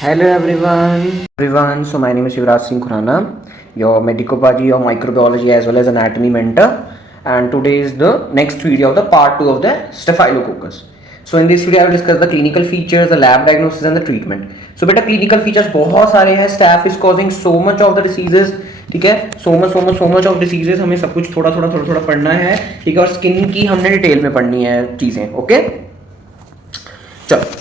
Hello everyone. So my name is Shivraj Singh Khurana, your medicopathology, your microbiology as well as anatomy mentor. And today is the next video of the part 2 of the Staphylococcus. So in this video I will discuss the clinical features, the lab diagnosis and the treatment. So बेटा clinical features बहुत सारे हैं. Staph is causing so much of the diseases. ठीक है, so much of diseases. हमें सब कुछ थोड़ा पढ़ना है. ठीक है, और स्किन की हमने डिटेल में पढ़नी है चीज़ें. ओके, चलो.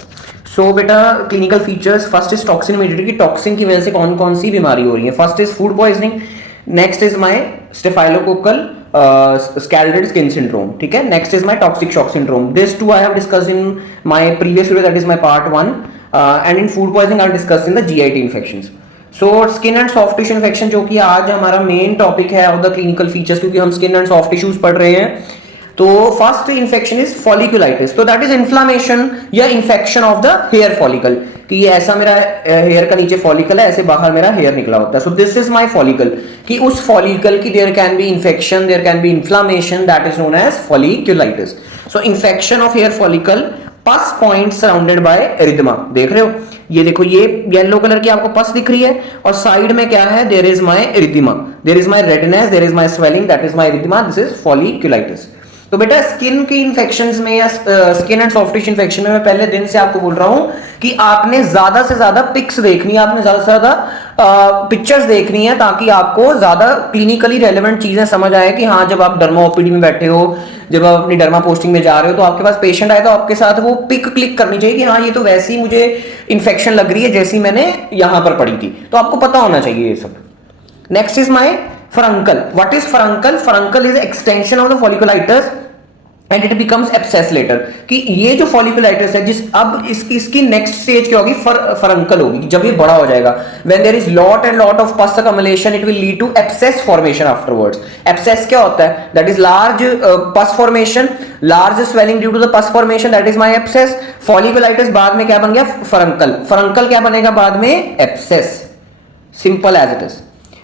सो बेटा clinical features, first is toxin immunity की टॉक्सिन की वजह से कौन कौन सी बीमारी हो रही है. First is food poisoning, next is my staphylococcal scalded skin syndrome. ठीक है, next is my toxic shock syndrome. This two I have discussed in my previous video, that is my part 1. And in food poisoning I discussed in the GIT infections. So skin and soft tissue infection, जो कि आज हमारा main topic है of the clinical features, क्योंकि हम skin and soft tissues पढ़ रहे हैं. तो फर्स्ट इन्फेक्शन इज फॉलिकुलाइटिस. तो दैट इज इन्फ्लामेशन या infection of the hair follicle, कि ये ऐसा मेरा हेयर का नीचे फॉलिकल है, ऐसे बाहर मेरा हेयर निकला होता है. So this is my follicle, कि उस फॉलिकल की there can be infection, there can be inflammation, that is known as folliculitis. So infection of hair follicle, pus point surrounded by erythema. देख रहे हो, ये देखो, ये येलो कलर की आपको पस दिख रही है और साइड में क्या है, there is my erythema, there is my redness, there is my swelling, that is my erythema, this is folliculitis. तो बेटा स्किन की इन्फेक्शंस में या skin and soft tissue infection में मैं पहले दिन से आपको बोल रहा हूं कि आपने ज्यादा से ज्यादा पिक्स देखनी है, आपने ज्यादा से ज्यादा पिक्चर्स देखनी है, ताकि आपको ज्यादा क्लिनिकली रेलेवेंट चीजें समझ आए. कि हाँ, जब आप डर्मा ओपीडी में बैठे हो, जब आप अपनी डर्मा पोस्टिंग में जा रहे हो, तो आपके पास पेशेंट आए तो आपके साथ वो पिक क्लिक करनी चाहिए कि हाँ, ये तो वैसी मुझे इन्फेक्शन लग रही है जैसी मैंने यहां पर पढ़ी थी. तो आपको पता होना चाहिए ये सब. Next is my furuncle. What is furuncle? Furuncle is extension of the folliculitis and it becomes abscess later. कि ये जो फॉलिकुलाइटिस है, जिस अब इसकी नेक्स्ट स्टेज क्या होगी, फरंकल होगी, जब ये बड़ा हो जाएगा. When there is lot and lot of pus accumulation, it will lead to abscess formation afterwards. Abscess क्या होता है? That is large pus formation, large swelling due to the pus formation, that is my abscess. Folliculitis बाद में क्या बन गया? फरंकल. फरंकल क्या बनेगा बाद में? Abscess. Simple as it is.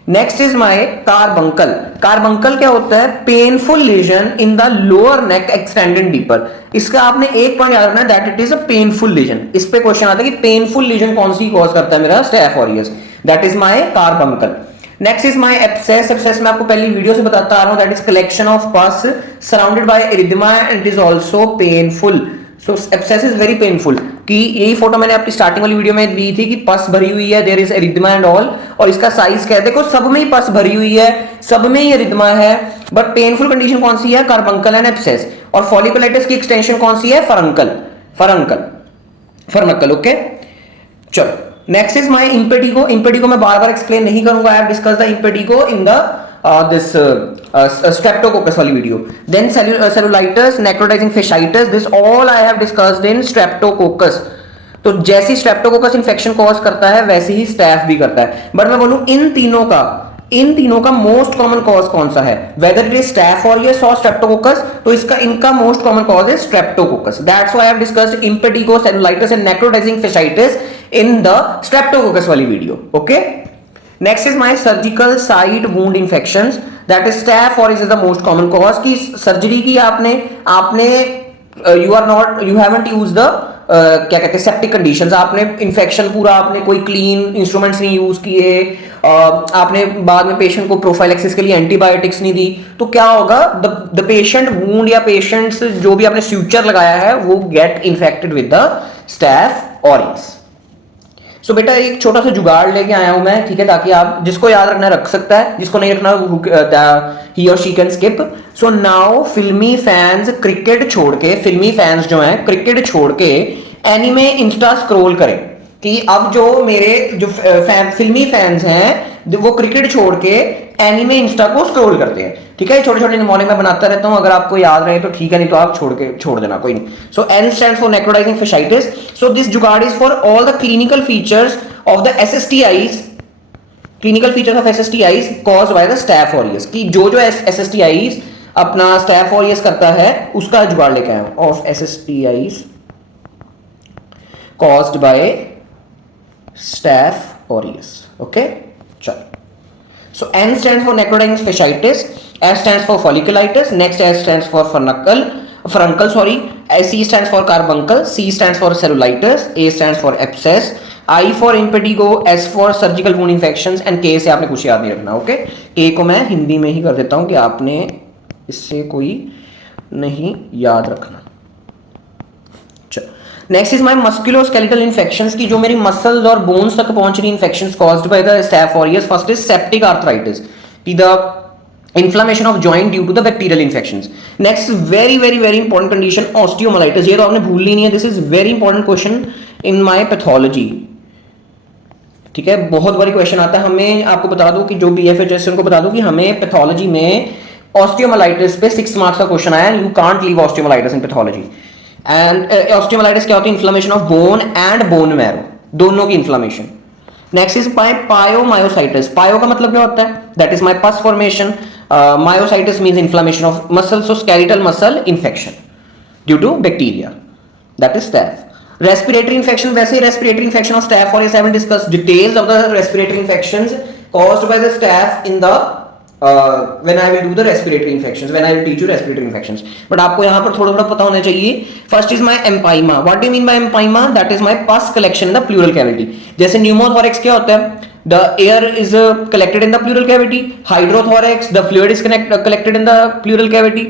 Next is my carbuncle. Carbuncle क्या होता है? Painful lesion in the lower neck extended deeper. इसका आपने एक पॉइंट याद रखना है, that it is a painful lesion. इस पे क्वेश्चन आता है कि पेनफुल लीजन कौन सी कॉज करता है मेरा staph aureus, that is my carbuncle. Next is my abscess. Abscess मैं आपको पहली वीडियो से बताता आ रहा हूं, that is collection of pus surrounded by erythema and it is also painful. So abscess is very painful. कि यही फोटो मैंने अपनी स्टार्टिंग वाली वीडियो में दी थी कि पस भरी हुई है, there is erythema and all, और इसका साइज क्या है, देखो सब में ही पस भरी हुई है, सब में ही एरिथमा है, बट पेनफुल कंडीशन कौन सी है? Carbuncle and abscess. और फॉलिकुलाइटिस की एक्सटेंशन कौन सी है? फरनकल. ओके, चलो. Next is my impetigo. Impetigo मैं बार बार एक्सप्लेन नहीं करूंगा, I have discussed the impetigo in the this streptococcus वाली video. Then cellulitis, necrotizing fasciitis, this all I have discussed in streptococcus. तो जैसी स्ट्रेप्टोकोकस इन्फेक्शन कॉज करता है वैसे ही स्टैफ भी करता है. बट मैं बोलूं इन तीनों का मोस्ट कॉमन कॉज कौन सा है? Whether it is staph aureus और स्ट्रेप्टोकोकस, तो इनका मोस्ट कॉमन कॉज है streptococcus. That's why I have discussed impetigo, cellulitis and necrotizing fasciitis in the streptococcus वाली video. Okay. Next is my surgical site wound infections, that is staph aureus is the most common cause. की surgery की आपने you haven't used the क्या कहते हैं septic conditions. आपने infection पूरा, आपने कोई क्लीन इंस्ट्रूमेंट्स नहीं यूज किए, आपने बाद में पेशेंट को प्रोफाइलेक्सिस के लिए एंटीबायोटिक्स नहीं दी, तो क्या होगा? द पेशेंट वूंड या पेशेंट्स जो भी आपने फ्यूचर लगाया है वो get infected with the staph aureus. So बेटा एक छोटा सा जुगाड़ लेके आया हूं मैं, ठीक है, ताकि आप जिसको याद रखना रख सकता है, जिसको नहीं रखना ही और she can skip. So now फिल्मी फैंस क्रिकेट छोड़ के, फिल्मी फैंस जो हैं क्रिकेट छोड़ के एनीमे इंस्टा स्क्रॉल करें. कि अब जो मेरे जो फिल्मी फैंस हैं वो क्रिकेट छोड़ के एनीमे इंस्टा को स्क्रॉल करते हैं. ठीक है, छोटे छोटे निमोनिक मैं बनाता रहता हूं, अगर आपको याद रहे तो ठीक है, नहीं तो आप छोड़ देना, कोई नहीं. सो N stands for necrotizing fasciitis. So this जुगाड़ is for all the clinical features of the SSTIs, clinical features of SSTIs caused by the staph aureus. कि जो SSTIs अपना staph aureus करता है उसका जुगाड़ लेके आया हूं, of SSTIs caused by staph aureus. Okay, चलो. So N stands for necrotizing fasciitis, S stands for folliculitis, next S stands for furuncle, furuncle sorry, C stands for carbuncle, C stands for cellulitis, A stands for abscess, I for impetigo, S for surgical wound infections and K से आपने कुछ याद नहीं रखना. Okay, K को मैं हिंदी में ही कर देता हूँ कि आपने इससे कोई नहीं याद रखना. Next is my musculoskeletal infections की जो मेरी मसल्स और बोन्स तक पहुंच रही infections caused by the staph aureus. First is septic arthritis की the inflammation of joint due to the bacterial infections. Next, very very very important condition, osteomyelitis. ये तो आपने भूलनी नहीं है. This is very important question in my pathology. ठीक है, बहुत बड़ी क्वेश्चन आता है. हमें आपको बता दूं कि जो BFHS उनको बता दूं कि हमें पैथोलॉजी में ऑस्टियोमाइलिटिस पे 6 मार्क्स का क्वेश्चन आया. You can't leave osteomyelitis in pathology. And osteomyelitis क्या होती है? Inflammation of bone and bone marrow, दोनों की इन्फ्लेमेशन. Next is पायोमायोसाइटिस. पायो का मतलब क्या होता है? That is my pus formation. Myositis means inflammation of muscle, so skeletal muscle infection due to bacteria, that is staph. Respiratory infection, वैसे ही रेस्पिरेटरी इन्फेक्शन ऑफ स्टैफ और I will discuss details of the respiratory infections caused by the staph in the when I will do the respiratory infections, when I will teach you respiratory infections. But आपको यहाँ पर थोड़ा थोड़ा पता होना चाहिए. First is my empyema. What do you mean by empyema? That is my pus collection in the pleural cavity. जैसे pneumothorax क्या होता है? The air is collected in the pleural cavity. Hydrothorax, the fluid is collected in the pleural cavity.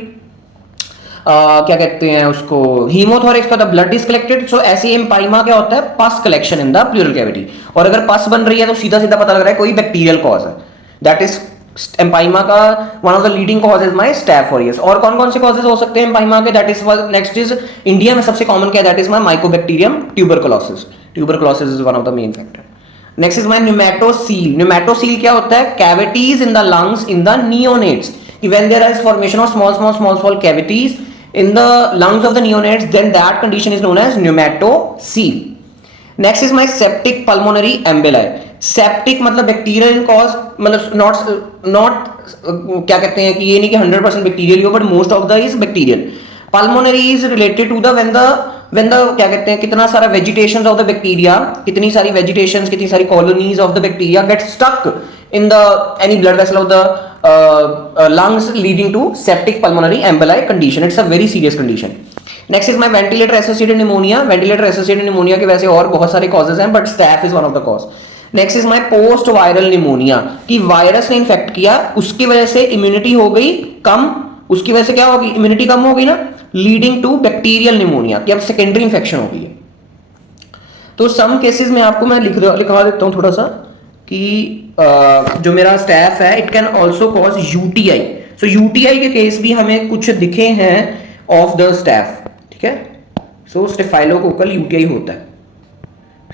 क्या कहते हैं उसको? हीमोथोरेक्स पर the blood is collected. सो ऐसे एम्पाइमा क्या होता है? पस collection in the pleural cavity. और अगर पस बन रही है तो सीधा सीधा पता लग रहा है कोई बैक्टीरियल कॉज है. दैट इज एम्पाइमा का one of the leading causes my staph aureus. और कौन कौन से कॉजेज हो सकते हैं एम्पाइमा के? That is next is India में सबसे कॉमन क्या है? That is my mycobacterium tuberculosis. Tuberculosis is one of the main factor. Next is my pneumatocele. Pneumatocele क्या होता है? Cavities in the lungs in the neonates. When there is formation of small cavities in the lungs of the neonates, then that condition is known as pneumatocele. Next is my septic pulmonary emboli. Septic मतलब bacterial cause, मतलब not क्या कहते हैं कि ये नहीं कि 100% bacterial हो, but most of the is bacterial. Pulmonary is related to the when the क्या कहते हैं कितना सारा vegetations of the bacteria, कितनी सारी vegetations, कितनी सारी colonies of the bacteria get stuck in the any blood vessel of the lungs, leading to septic pulmonary emboli condition. It's a very serious condition. Next is my ventilator associated pneumonia. Ventilator associated pneumonia के वैसे और बहुत सारे causes हैं, but staph is one of the cause. Next is my post viral pneumonia कि virus ने infect किया, उसकी वजह से इम्यूनिटी हो गई कम. उसकी वजह से क्या होगी? इम्यूनिटी कम होगी ना, लीडिंग टू बैक्टीरियल निमोनिया कि अब सेकेंडरी इंफेक्शन हो गई है. तो सम केसेस में आपको मैं लिखवा देता हूं थोड़ा सा कि जो मेरा स्टैफ है it can also cause UTI. So UTI के केस भी हमें कुछ दिखे हैं ऑफ द स्टैफ. ठीक है, सो स्टेफाइलोकोकल यूटीआई होता है.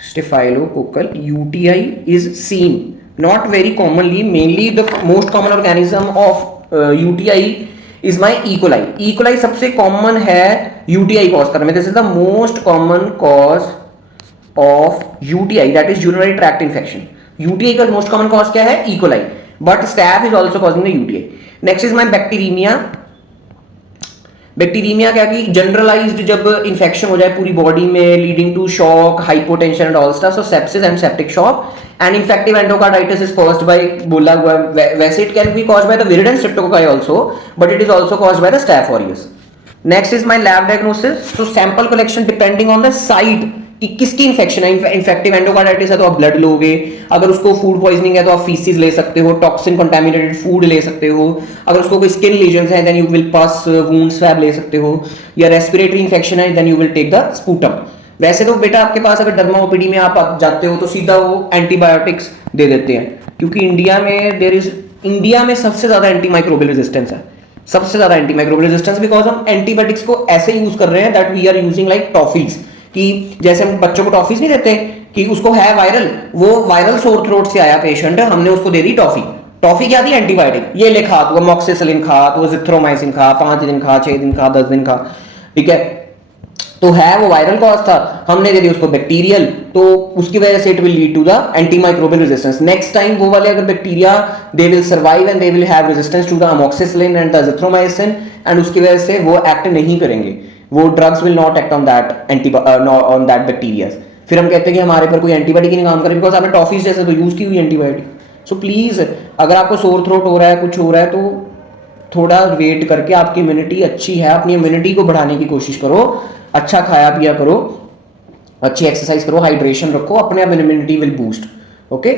Staphylococcal UTI is seen not very commonly. Mainly the most common organism of UTI is my E coli. E coli सबसे कॉमन है यूटीआई कॉज करने में. This is the most common cause of UTI, that is urinary tract infection. UTI का most common cause क्या है? E coli. But staph is also causing the UTI. Next is my bacteraemia. Bacteraemia क्या कि generalised जब infection हो जाए पूरी body में, leading to shock, hypotension and all stuff. So sepsis and septic shock and infective endocarditis is caused by, बोला हुआ वैसे it can be caused by the viridans streptococci also, but it is also caused by the staph aureus. Next is my lab diagnosis. So sample collection depending on the site कि किसकी infection है. Infective endocarditis है तो आप blood लोगे. अगर उसको food poisoning है तो आप फीसिस ले सकते हो, टॉक्सिन कंटामिनेटेड फूड ले सकते हो. अगर उसको कोई स्किन लीजन्स है then you will pus wound swab ले सकते हो. या रेस्पिरेटरी इन्फेक्शन है then you will take the sputum. वैसे तो बेटा आपके पास अगर डर्मा ओपीडी में आप जाते हो तो सीधा वो एंटीबायोटिक्स दे देते हैं, क्योंकि इंडिया में सबसे ज्यादा एंटी माइक्रोबियल रेजिस्टेंस है. सबसे ज्यादा एंटी माइक्रोबियल रेजिस्टेंस बिकॉज हम एंटीबायोटिक्स को ऐसे यूज कर रहे हैं that we are using like toffees. कि जैसे हम बच्चों को टॉफीज नहीं देते कि उसको है वायरल, वो वायरल सोर थ्रोट से आया पेशेंट, हमने उसको दे दी टॉफी. टॉफी क्या थी? एंटीबायोटिक. ये ले खा, तो अमोक्सिसिलिन खा, तो जिथ्रोमाइसिन खा, 5 दिन खा, 6 दिन खा, 10 दिन खा. ठीक है, तो है वो वायरल कॉज था, हमने दे दी उसको बैक्टीरियल, तो उसकी वजह से it will lead to the antimicrobial resistance. Next time वो वाले अगर bacteria they will survive and they will have resistance to the amoxicillin and the zithromycin, and उसकी वजह से वो एक्ट नहीं करेंगे. वो drugs will not act on that bacteria. फिर हम कहते हैं कि हमारे पर कोई एंटीबायोटिक नहीं काम करे बिकॉज आपने टॉफीज जैसे तो यूज की हुई एंटीबायोटिक. सो प्लीज अगर आपको सोर थ्रोट हो रहा है, कुछ हो रहा है, तो थोड़ा वेट करके आपकी इम्यूनिटी अच्छी है, अपनी इम्यूनिटी को बढ़ाने की कोशिश करो, अच्छा खाया पिया करो, अच्छी एक्सरसाइज करो, हाइड्रेशन रखो, अपने आप immunity will boost. Okay.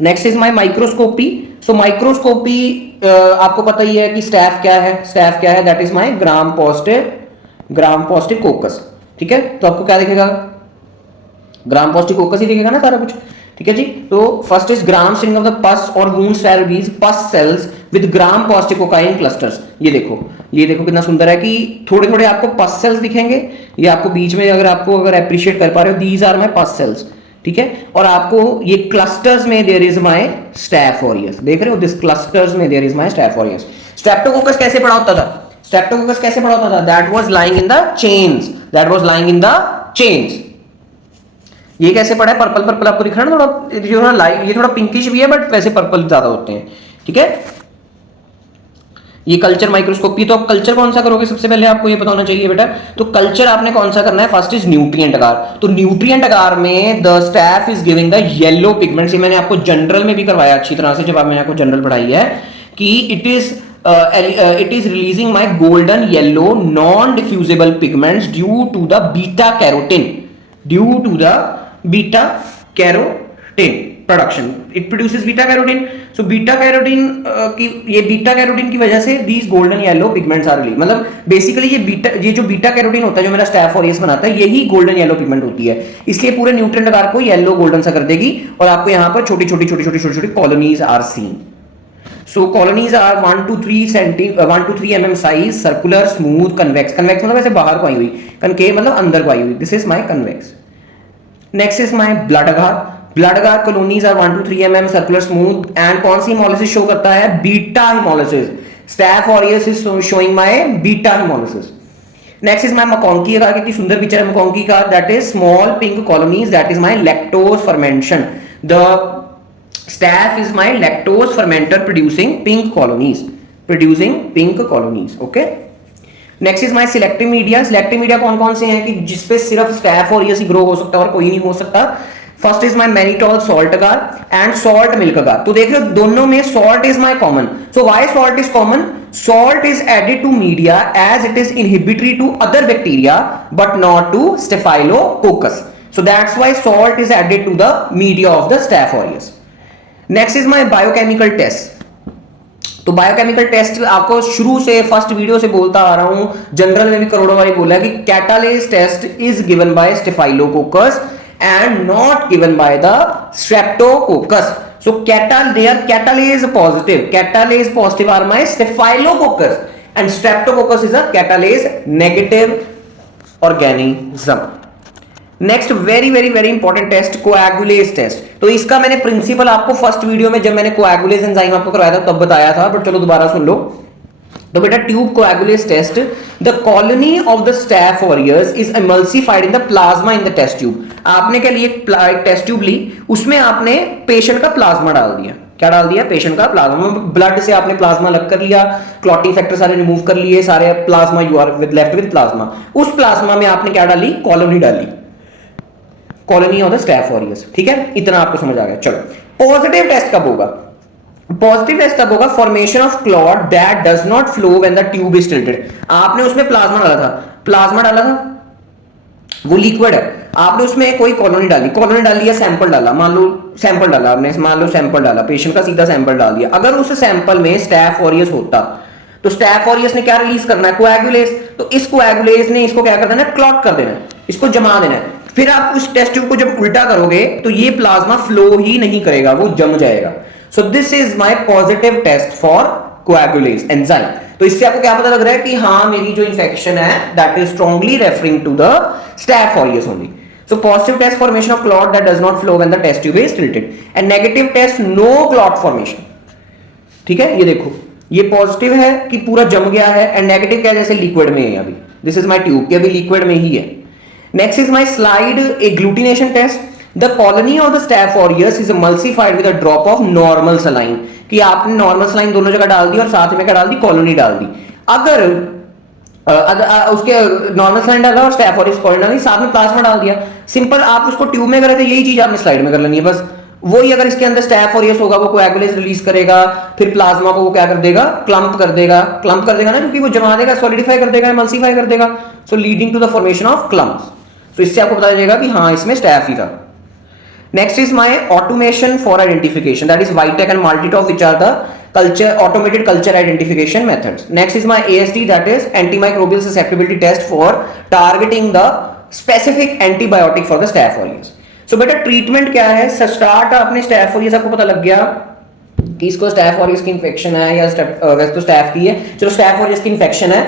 Next is my microscopy. So microscopy आपको पता ही है कि स्टैफ क्या है. स्टैफ क्या है? That is my gram positive कोकस. ठीक है, तो आपको क्या दिखेगा? ग्राम पॉजिटिव कोकस ही दिखेगा ना सारा कुछ. ठीक है जी. तो first is gram staining of the pus और wound cells, pus cells with gram positive cocci in clusters. ये देखो कितना सुंदर है कि थोड़े थोड़े आपको पस सेल्स दिखेंगे. ये आपको बीच में अगर अप्रिशिएट कर पा रहे हो, these are my pus cells. ठीक है, और आपको ये क्लस्टर्स में there is my staph aureus. देख रहे हो, दिस क्लस्टर्स में there is my staph aureus. Streptococcus कैसे पड़ा होता था? स्ट्रेप्टोकोकस कैसे पड़ा होता था? That was lying in the chains. ये कैसे पड़ा है? पर्पल आपको दिख रहा है ना, थोड़ा जो है लाइट, ये थोड़ा पिंकिश भी है बट वैसे पर्पल ज्यादा होते हैं. ठीक है, ये कल्चर माइक्रोस्कोपी. तो आप कल्चर कौन सा करोगे? सबसे पहले आपको ये पता होना चाहिए बेटा. तो कल्चर आपने कौन सा करना है? First is nutrient agar. तो न्यूट्रिएंट अगार में the staph is giving the yellow pigments. ये मैंने आपको जनरल में भी करवाया अच्छी तरह से, जब मैंने आपको जनरल पढ़ाई है, कि it is releasing my golden yellow non diffusible pigments due to the beta carotene production. It produces beta carotene. So beta carotene की वजह से these golden yellow pigments are release. मतलब बेसिकली ये जो बीटा कैरोटीन होता है, जो मेरा स्टैफ ऑरियस बनाता है, यही गोल्डन येलो पिगमेंट होती है. इसलिए पूरे न्यूट्रिएंट अगार को येलो गोल्डन सा कर देगी, और आपको यहां पर छोटी छोटी colonies are seen. So colonies are 1 to 3 mm size, circular, smooth, convex. Convex मतलब ऐसे बाहर को आई हुई, concave मतलब अंदर को आई हुई. This is my convex. Next is my blood agar. Blood agar colonies are 1 to 3 mm, circular, smooth, and कौन सी hemolysis show करता है? Beta hemolysis. Staph aureus is showing my beta hemolysis. Next is my McConkey agar. कितनी सुंदर picture है McConkey का. That is small pink colonies. That is my lactose fermentation. The staph is my lactose fermenter producing pink colonies. Okay. Next is my selective media. Selective media कौन कौन से हैं कि जिसपे सिर्फ स्टैफ और ये ग्रो हो सकता है और कोई नहीं हो सकता? First is my mannitol salt agar and salt milk agar. तो देख रहे हो दोनों में salt is my common. So why salt is common? Salt is added to media as it is inhibitory to other bacteria but not to Staphylococcus. So that's why salt is added to the media of the Staph aureus. Next is my biochemical test. तो biochemical test आपको शुरू से first video से बोलता आ रहा हूं, general में भी करोड़ों बार बोला कि catalase test is given by staphylococcus and not given by the streptococcus. So catalase positive are my staphylococcus and streptococcus is a catalase negative organism. Next very very very important test, coagulase test. तो इसका मैंने principal आपको first video में जब मैंने कोएगुलेज enzyme आपको करवाया था तब बताया था, बट चलो दोबारा सुन लो. तो बेटा tube coagulase test, the colony of the staph aureus is emulsified in the plasma in the test tube. आपने क्या लिए? एक टेस्ट ट्यूब ली, उसमें आपने पेशेंट का प्लाज्मा डाल दिया. क्या डाल दिया? पेशेंट का प्लाज्मा. ब्लड से आपने प्लाज्मा अलग कर लिया, क्लॉटिंग फैक्टर सारे रिमूव कर लिए, सारे plasma you are left with plasma. उस प्लाज्मा में आपने क्या डाली? कॉलोनी डाली, colony of the staph aureus. ठीक है, इतना आपको समझ आ गया. चलो पॉजिटिव टेस्ट कब होगा? पॉजिटिव टेस्ट तब होगा formation of clot that does not flow when the tube is tilted. आपने उसमें प्लाज्मा डाला था, वो लिक्विड है, आपने उसमें कोई कॉलोनी डाली या सैंपल डाला, मान लो सैंपल डाला, पेशेंट का सीधा सैंपल डाल दिया. अगर उस सैंपल में स्टैफ ऑरियस होता तो स्टैफ ऑरियस ने क्या रिलीज करना है? कोएगुलेज. तो इस कोएगुलेज ने इसको क्या कर देना है? क्लॉट कर देना है, इसको जमा देना है. फिर आप उस टेस्ट ट्यूब को जब उल्टा करोगे तो ये प्लाज्मा फ्लो ही नहीं करेगा, वो जम जाएगा. So this is my positive test for coagulase enzyme. तो इससे आपको क्या पता लग रहा है कि हाँ मेरी जो इंफेक्शन है that is strongly referring to the staph aureus only. So positive test formation of clot that does not flow when the test tube is tilted, and negative test no clot formation. ठीक है, ये देखो, ये positive है कि पूरा जम गया है, एंड नेगेटिव क्या है? जैसे लिक्विड में है अभी. दिस इज माय ट्यूब, अभी लिक्विड में ही है. Next is my slide agglutination test. The colony of the Staph aureus is emulsified with a drop of normal saline. कि आपने नॉर्मल सलाइन दोनों जगह डाल दी और साथ में क्या डाल दी? कॉलोनी डाल दी. अगर उसके नॉर्मल सलाइन डाला और स्टैफ ऑरियस कॉलोनी डाली, साथ में प्लाज्मा डाल दिया, सिंपल. आप उसको ट्यूब में करे थे, यही चीज आपने स्लाइड में कर लेनी है. बस वही अगर इसके अंदर स्टैफ ऑरियस होगा वो कोएगुलेस रिलीज करेगा, फिर प्लाज्मा को वो क्या कर देगा, क्लम्प कर देगा, ना, क्योंकि वो जमा देगा, सॉलिडिफाई कर देगा, एमल्सिफाई कर देगा, so leading to the formation of clumps. तो इससे आपको पता चलेगा कि हाँ इसमें स्टैफ ही था। Next is my automation for identification, that is Vitek and multitop which are the culture automated culture identification methods. Next is my AST, that is antimicrobial susceptibility test for targeting the specific antibiotic for the Staph aureus. So बेटा treatment क्या है, start आपने staph aureus, आपको पता लग गया कि इसको स्टैफ ऑरियस की इंफेक्शन है या वैसे तो स्टैफ की है, चलो स्टैफ ऑरियस की इंफेक्शन है,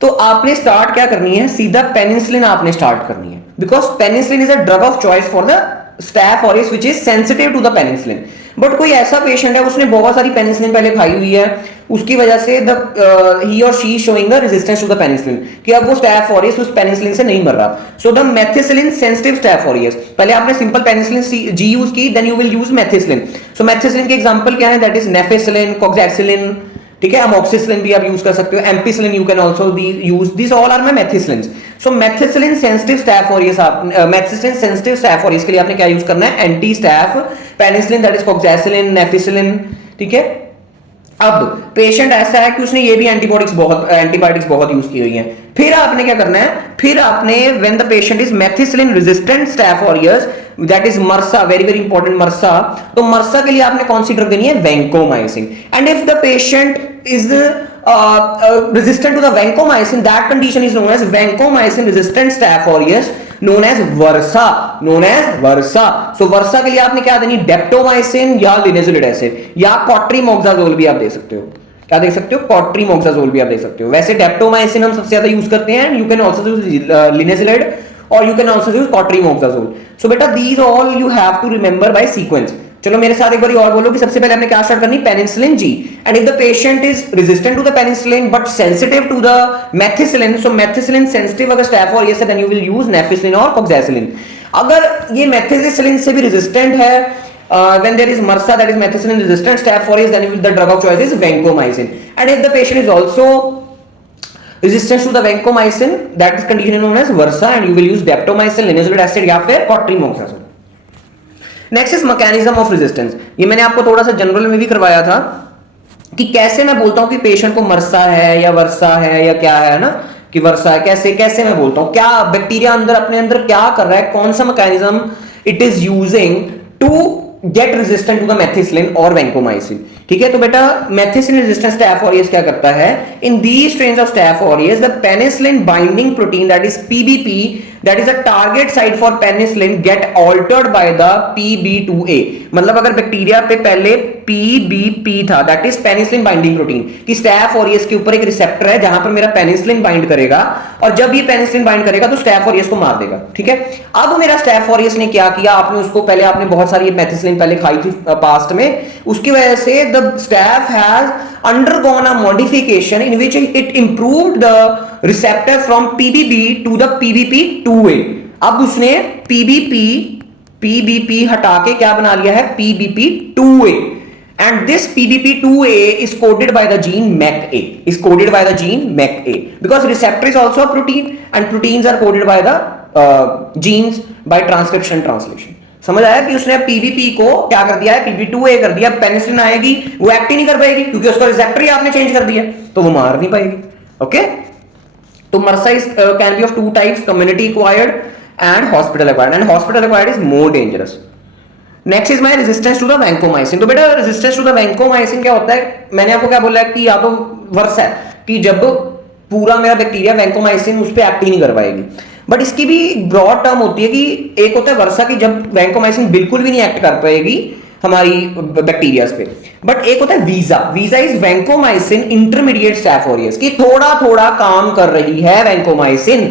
तो आपने स्टार्ट क्या करनी है, सीधा पेनिसिलिन आपने स्टार्ट करनी है, because penicillin is a drug of choice for the staph aureus which is sensitive to the penicillin. But कोई ऐसा पेशेंट है उसने बहुत सारी पेनिसिलिन पहले खाई हुई है, उसकी वजह से ही और she showing the resistance to the penicillin, कि अब वो स्टैफ ऑरियस उस पेनिसिलिन से नहीं मर रहा। So the methicillin sensitive staph aureus, पहले आपने सिंपल पेनिसिलिन जी यूज की, then you will use methicillin. So methicillin के एग्जांपल क्या है, दैट इज नेफेसिलिन, कॉक्सैक्सिलिन, ठीक है, अमोक्सिसिलिन भी आप यूज कर सकते हो, ampicillin you can also be use, this all are my methicillins. So methicillin sensitive staph aureus, आप मेथिसिलिन सेंसिटिव स्टैफ ऑरियस के लिए आपने क्या यूज करना है, anti staph penicillin, that is cloxacillin, nafcillin, ठीक है। अब पेशेंट ऐसा है कि उसने ये भी एंटीबायोटिक्स बहुत यूज की हुई है, फिर आपने क्या करना है, फिर आपने when the patient is methicillin resistant staph aureus, that is MRSA, very very important MRSA, तो मर्सा के लिए आपने कौन सी ड्रग देनी है, vancomycin. And if the patient is resistant to the vancomycin, that condition is known as vancomycin resistant staph aureus, known as versa, so वर्सा के लिए आपने क्या देनी, डेप्टोमाइसिन या लिनेजुलिड एसिड या कॉट्रीमोक्साजोल भी आप दे सकते हो, क्या दे सकते हो, कॉट्रीमोक्साजोल भी आप दे सकते हो। वैसे डेप्टोमाइसिन हम सबसे ज्यादा यूज करते हैं, you can also use linezolid और you can also use cotrimoxazole. So बेटा these all you have to remember by sequence. चलो मेरे साथ एक बार और बोलो कि सबसे पहले हमने क्या स्टार्ट करनी, penicillin G, and if the patient is resistant to the penicillin but sensitive to the methicillin, so methicillin sensitive अगर स्टैफ ऑरियस है, then you will use nafcillin और कॉक्सैक्सिलिन। अगर ये मेथिसिलिन से भी रेजिस्टेंट है, when there is MRSA, that is methicillin resistant staph aureus, then the drug of choice is vancomycin. And if the patient is also resistant to the vancomycin, that is condition known as versa, and you will use daptomycin, linezolid acid या फिर cotrimoxazole. Next is mechanism of resistance, ये मैंने आपको थोड़ा सा general में भी करवाया था कि कैसे मैं बोलता हूं कि पेशेंट को मर्सा है या वर्सा है या क्या है ना, कि वर्सा है, कैसे मैं बोलता हूं, क्या बैक्टीरिया अंदर अपने अंदर क्या कर रहा है, कौन सा mechanism it is using to get resistant to the methicillin और वैंकोमाइसिन। ठीक है, तो बेटा मेथिसिलिन रेजिस्टेंट स्टैफ ऑरियस क्या करता है, in these strains of staph aureus the penicillin binding protein, that is PBP, that is a target site for penicillin, get altered by the PB2A। मतलब अगर बैक्टीरिया पे पहले PBP था, that is penicillin binding protein, कि staph aureus के ऊपर एक receptor है जहां पर मेरा पेनिसिलिन बाइंड करेगा, और जब ये पेनिसिलिन बाइंड करेगा तो स्टैफ ऑरियस को मार देगा। ठीक है, अब मेरा स्टैफ ऑरियस ने क्या किया, आपने उसको पहले आपने बहुत सारी मेथिसिलिन पहले खाई थी पास्ट में, उसकी वजह से the staph has undergone a modification in which it improved the receptor from PBB to the PBP2A। अब उसने PBP हटा के क्या बना लिया है, PBP2A, and this PBP2A is coded by the gene MAC-A, because receptor is also a protein and proteins are coded by the genes by transcription and translation। समझ आया कि उसने पीबीपी को क्या कर दिया है, पीबी2ए कर दिया, पेनिसिलिन आएगी वो एक्ट ही नहीं कर पाएगी क्योंकि उसका रिसेप्टर ही आपने चेंज कर दिया, तो वो मार नहीं पाएगी। ओके, तो MRSA can be of two types, community acquired and hospital acquired, and hospital acquired is more dangerous. Next is my resistance to the vancomycin. तो बेटा रेजिस्टेंस टू द वैंकोमाइसिन क्या होता है, मैंने आपको क्या बोला है कि या तो वर्स है कि जब पूरा मेरा बैक्टीरिया वैंकोमाइसिन उस पर एक्ट ही नहीं कर पाएगी, बट इसकी भी ब्रॉड टर्म होती है कि एक होता है वर्सा की जब वैंकोमाइसिन बिल्कुल भी नहीं एक्ट कर पाएगी हमारी बैक्टीरियाज पे, बट एक होता है VISA is vancomycin intermediate staph aureus, की थोड़ा थोड़ा काम कर रही है वैंकोमाइसिन,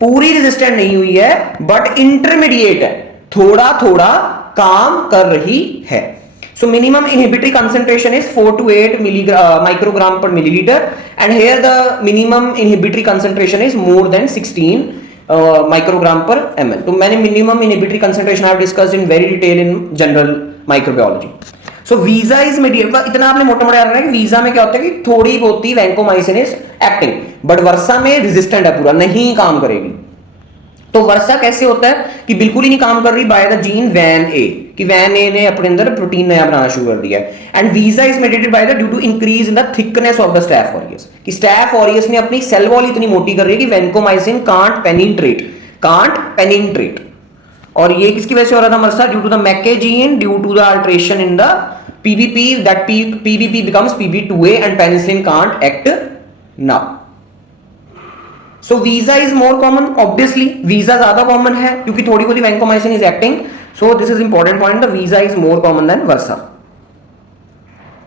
पूरी रेजिस्टेंट नहीं हुई है बट इंटरमीडिएट है, थोड़ा थोड़ा काम कर रही है। So minimum inhibitory concentration is 4 to 8 microgram per milliliter, and here the minimum inhibitory concentration is more than 16 microgram per ml। तो मैंने minimum inhibitory concentration I have discussed in very detail in general microbiology। So visa is mediated, इतना आपने मोटा मोटा याद रखना है कि वीजा में क्या होता है कि थोड़ी बहुत ही वैंकोमाइसिन इज एक्टिंग, बट वर्सा में रेजिस्टेंट है, पूरा नहीं काम करेगी। तो वर्सा कैसे होता है कि बिल्कुल ही नहीं काम कर रही, by the gene when a, कि वैन ए ने अपने अंदर प्रोटीन नया बनाना शुरू कर दिया है। And VISA is mediated by the due to increase in the thickness of the staph aureus, कि स्टैफ ऑरियस ने अपनी सेल वॉल इतनी मोटी कर रही है कि वेंकोमाइसिन कांट पेनिट्रेट। और ये किसकी वजह से हो रहा था MRSA? Due to the mec gene, due to the alteration in the PBP, that PBP becomes PB2A and penicillin can't act now. So VISA is more common, obviously VISA ज्यादा common है क्योंकि थोड़ी बहुत vancomycin is acting, so this is important point, the VISA is more common than VRSA.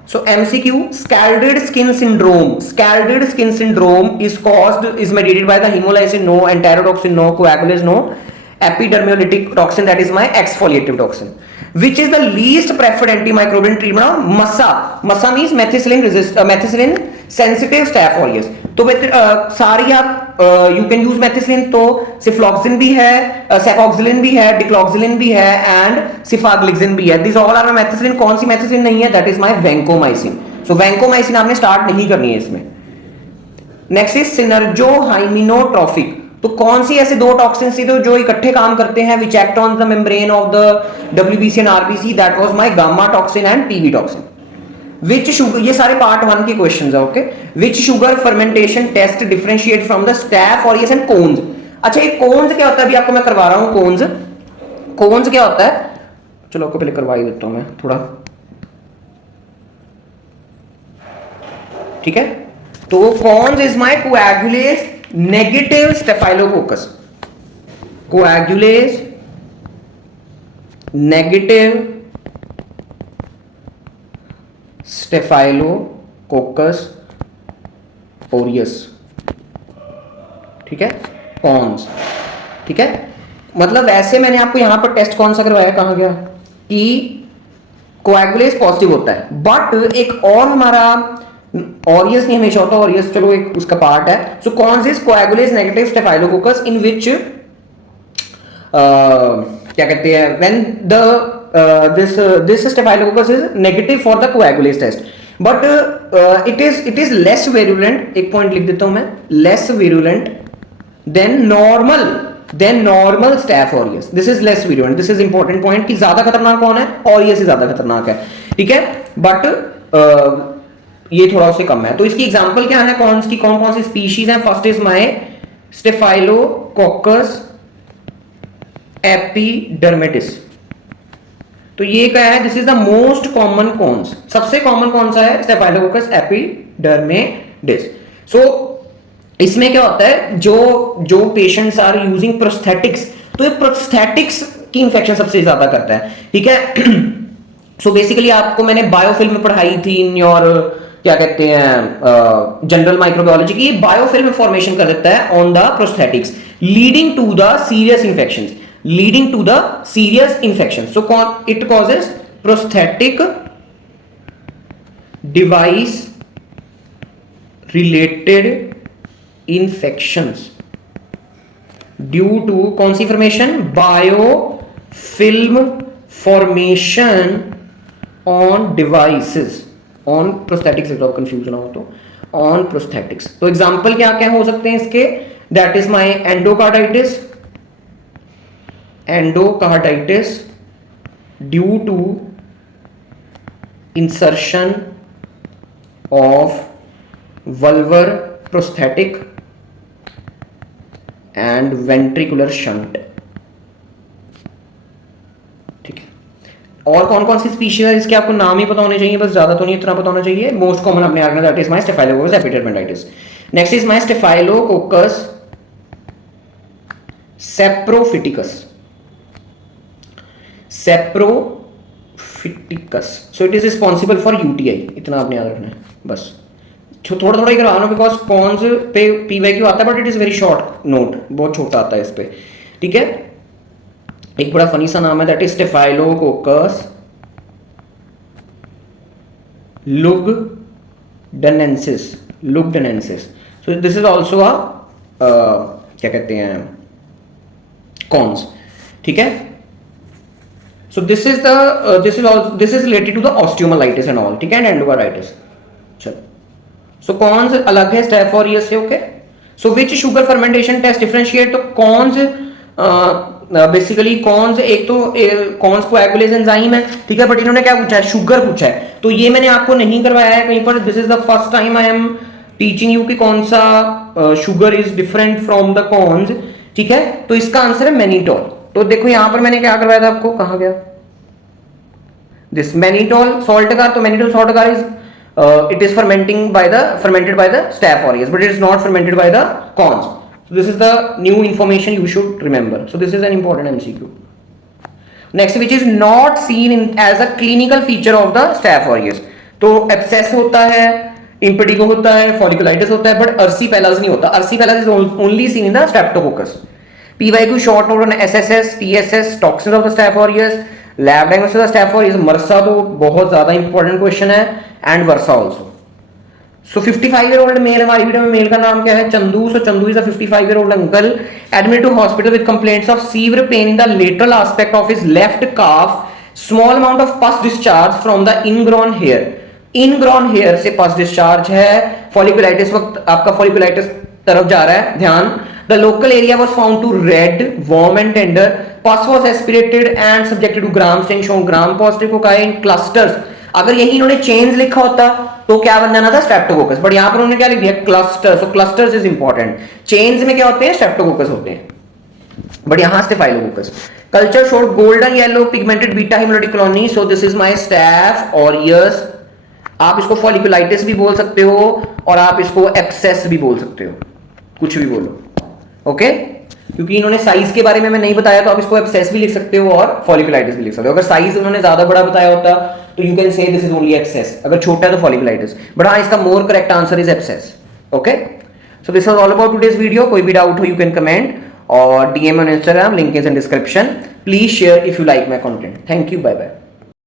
So MCQ, scalded skin syndrome. Scalded skin syndrome is mediated by the hemolysin no, enterotoxin no, coagulase no, epidermolytic toxin, that is my exfoliative toxin. Which is the least preferred antimicrobial treatment of MASA? MASA means methicillin sensitive staph aureus. तो सारी आप you can use methicillin, तो सिफ्लॉक्सिन भी है, सेफॉक्सिलिन भी है, डिक्लॉक्सिलिन भी है एंड सिफाग्लिक्सिन भी है। This all are methicillin. कौन सी मेथिसिलिन नहीं है? That is my vancomycin. So vancomycin आपने स्टार्ट नहीं करनी है इसमें। Next is synergohymenotropic. तो कौन सी ऐसे दो टॉक्सिन थी तो जो इकट्ठे काम करते हैं, which act on the membrane of the WBC and RBC? That was my gamma toxin and PB toxin. Which sugar, ये सारे पार्ट 1 के क्वेश्चंस है, okay. Which sugar fermentation test differentiate from the staph aureus and CoNS? अच्छा, ये cons क्या होता है? अभी आपको मैं करवा रहा हूं कोन्स क्या होता है, चलो आपको पहले करवा ही देता हूं मैं थोड़ा, ठीक है। तो CoNS is my coagulase negative staphylococcus, coagulase negative staphylococcus aureus, ठीक है, कॉन्स, ठीक है। मतलब ऐसे मैंने आपको यहां पर टेस्ट कौन सा करवाया, कहां गया, कि कोएगुलेस पॉजिटिव होता है, बट एक और हमारा ऑरियस नहीं हमेशा होता, ऑरियस चलो एक उसका पार्ट है। सो कॉन्स इज कोएगुलेस नेगेटिव स्टेफाइलोकोकस इन विच क्या कहते हैं, when the this staphylococcus is negative for the coagulase test, but it is less virulent, एक पॉइंट लिख देता हूं मैं, less virulent than normal staph aureus. This is less virulent, this is important point, कि ज्यादा खतरनाक कौन है? aureus ही ज्यादा खतरनाक है, ठीक है, बट ये थोड़ा उससे कम है। तो इसकी एग्जांपल क्या है, कौन कौन सी स्पीशीज है? First is my staphylococcus epidermidis. तो ये क्या है? This is the most common CoNS. सबसे कॉमन कौन सा है? स्टेफाइलोकोकस एपिडर्मेटिस। सो इसमें क्या होता है, जो पेशेंट्स आर यूजिंग प्रोस्थेटिक्स, तो ये प्रोस्थेटिक्स की इंफेक्शन सबसे ज्यादा करता है, ठीक है। सो बेसिकली आपको मैंने बायोफिल्म में पढ़ाई थी इन योर क्या कहते हैं जनरल माइक्रोबायोलॉजी की, बायोफिल्म फॉर्मेशन कर देता है on the prosthetics leading to the serious infections. So it causes prosthetic device related infections due to कौन सी formation? Biofilm formation on devices, on prosthetics, अगर कंफ्यूज ना हो तो on prosthetics। तो एग्जाम्पल क्या क्या हो सकते हैं इसके? That is my endocarditis due to insertion of vulvar prosthetic and ventricular shunt, ठीक है। और कौन कौन सी स्पीशीज है इसके आपको नाम ही पता होने चाहिए, बस ज्यादा तो नहीं, इतना पता होना चाहिए। मोस्ट कॉमन अपने आगे that is my staphylococcus epidermidis. Next is my staphylococcus saprophyticus, so it is responsible for UTI, इतना आपने याद रखना है बस। थोड़ा थोड़ा ही करवा रहा हूं बिकॉज कौन से पे PYQ आता है, but it is very short note, बहुत छोटा आता है इस पे, ठीक है। एक बड़ा फनी सा नाम है, that is staphylococcus lugdunensis. So this is also a क्या कहते हैं कॉन्स, ठीक है। So this is related to the osteomyelitis and all, ठीक है, and endocarditis। चलो, so कौन से अलग है स्टेफ ऑरियस से, okay. So which sugar fermentation test differentiate? तो कौन से बेसिकली कॉन्स, एक तो कॉन्स कोएगुलेज एंजाइम है, ठीक है, बट इन्होंने क्या पूछा है, शुगर पूछा है, तो ये मैंने आपको नहीं करवाया है कहीं पर, this is the first time I am teaching you कि कौन सा sugar is different from the cons, ठीक है, तो इसका आंसर है मैनिटोल। तो देखो यहां पर मैंने क्या करवाया था आपको, कहां गया दिस मैनिटोल सॉल्ट का, तो मैनिटोल सॉल्ट का is it is fermented by the staph aureus, but it is not fermented by the corns. So this is the new information you should remember. So this is an important MCQ. Next, which is not seen as a clinical feature of the staph aureus. तो abscess होता है, impetigo होता है, folliculitis होता है, but erysipelas नहीं होता. Erysipelas is only seen in the streptococcus. PYQ short note on SSS, TSS, toxins of the staph aureus, lab diagnosis of staph aureus, MRSA तो बहुत ज्यादा इंपॉर्टेंट क्वेश्चन है, and VRSA also. So 55 year old male, हमारी video में male का नाम क्या है, Chandu. So Chandu is a 55 year old uncle admitted to hospital with complaints of severe pain in the lateral aspect of his left calf, small amount of pus discharge from the ingrown hair. Ingrown hair से पस discharge है, folliculitis वक्त आपका folliculitis तरफ जा रहा है ध्यान। The local area was found to red, warm and tender. Pus was aspirated and subjected to gram stain shown gram positive cocaine clusters. अगर यही इन्होंने चेन्स लिखा होता तो क्या बन जाना था, स्ट्रेप्टोकोकस, बट यहां पर उन्होंने क्या लिख दिया, क्लस्टर्स। तो क्लस्टर्स इज इंपॉर्टेंट, चेन्स में क्या होते हैं, स्ट्रेप्टोकोकस होते हैं, बट यहां staphylococcus. Culture showed golden yellow pigmented beta haemolytic colony, so this is my staph aureus. आप इसको फॉलिकुलाइटिस भी बोल सकते हो और आप इसको एब्सेस भी बोल सकते हो, कुछ भी बोलो, ओके क्योंकि इन्होंने साइज के बारे में मैं नहीं बताया, तो आप इसको एब्सेस भी लिख सकते हो और फॉलिकुलाइटिस भी लिख सकते हो। अगर साइज उन्होंने ज्यादा बड़ा बताया होता तो you can say this is only abscess, अगर छोटा है तो फॉलिकुलाइटिस, बट हाँ इसका more correct answer is abscess. Okay, so this was all about today's video. कोई भी डाउट हो यू कैन कमेंट और DM on Instagram, link is in description. Please share if you like my content. Thank you, bye bye.